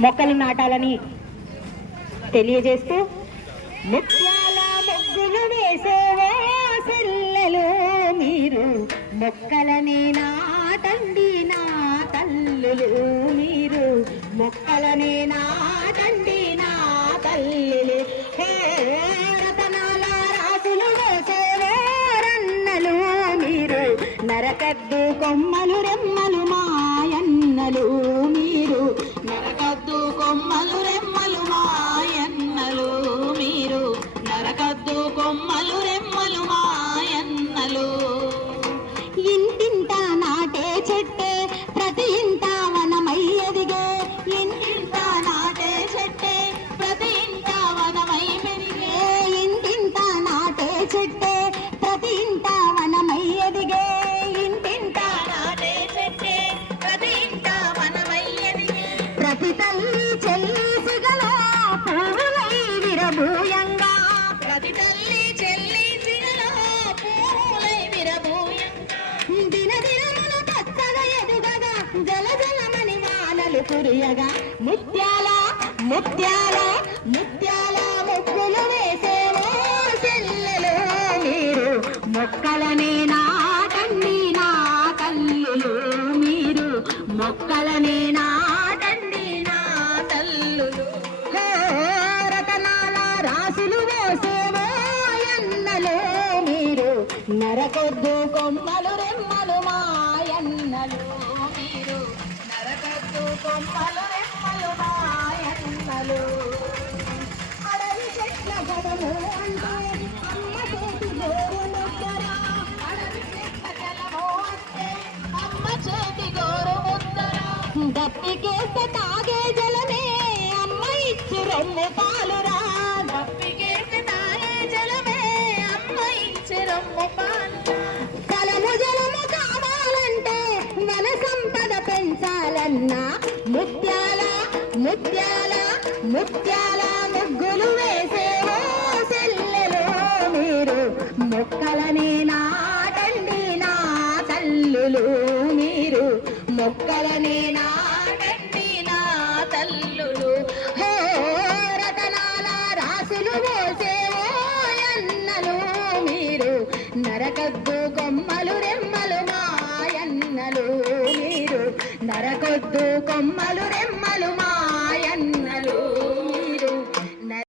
మొక్కలు నాటాలని తెలియజేస్తూ ముత్యాల ముగ్గులు వేసేవా మీరు. మొక్కలనే నాటండి నా తల్లులు మీరు. మొక్కలనే నాటండి నా తల్లులు. రతనాల రాసులు వేసేవారన్నలు మీరు. నరకద్దు కొమ్మలు రెమ్మలు ప్రతి ఇంట వనమై ఎదిగే ఇంటింట నాటే చెట్టే ప్రతి ఇంట వనమై పెరిగే ఇంటింట నాటే చెట్టే ప్రతి ఇంట వనమై ఎదిగే ఇంటింట నాటే చెట్టే ప్రతి ఇంట వనమై ఎదిగే ప్రతి తల్లి చెల్లి సిగలో పువ్వులై విరబూయంగా ముత్యాలు కురియగా ముత్యాల ముత్యాల ముత్యాల ముక్కులు వేసేవో చెల్లెలు మీరు. మొక్కలనే నాటండి నా తల్లులు మీరు. మొక్కలనే నాటండి నా తల్లులు. రతనాల రాసులు వేసేవో మీరు. నరకొద్దు కొమ్మలు రెమ్మలు కొమ్మలు రెమ్మలు మాయన్నలు అడవి చెట్ల గడలు అంటే అమ్మ చేతి గోరు ముద్దరా అడవి చెట్ల గడము అంటే అమ్మ చేతి గోరు ముద్దరా దప్పికేస్తే తాగే జలమే అమ్మ ఇచ్చి రొమ్ము పాలురా. దప్పికేస్తే తాగే జలమే అమ్మ ఇచ్చి రొమ్ము పాలు కలము జలము కావాలంటే మన సంపద పెంచాలన్నా ముత్యాల ముత్యాల ముత్యాల ముగ్గులు వేసే మీరు. మొక్కలనే నాటండి నా తల్లులు మీరు. మొక్కలనే నాటండి నా తల్లులు. హో రతనాల రాసులు వేసేవో అన్నలు మీరు. నరకద్దు కొమ్మలు రెమ్మలు మాయన్నలు నరకొద్దు కొమ్మలు రెమ్మలు మా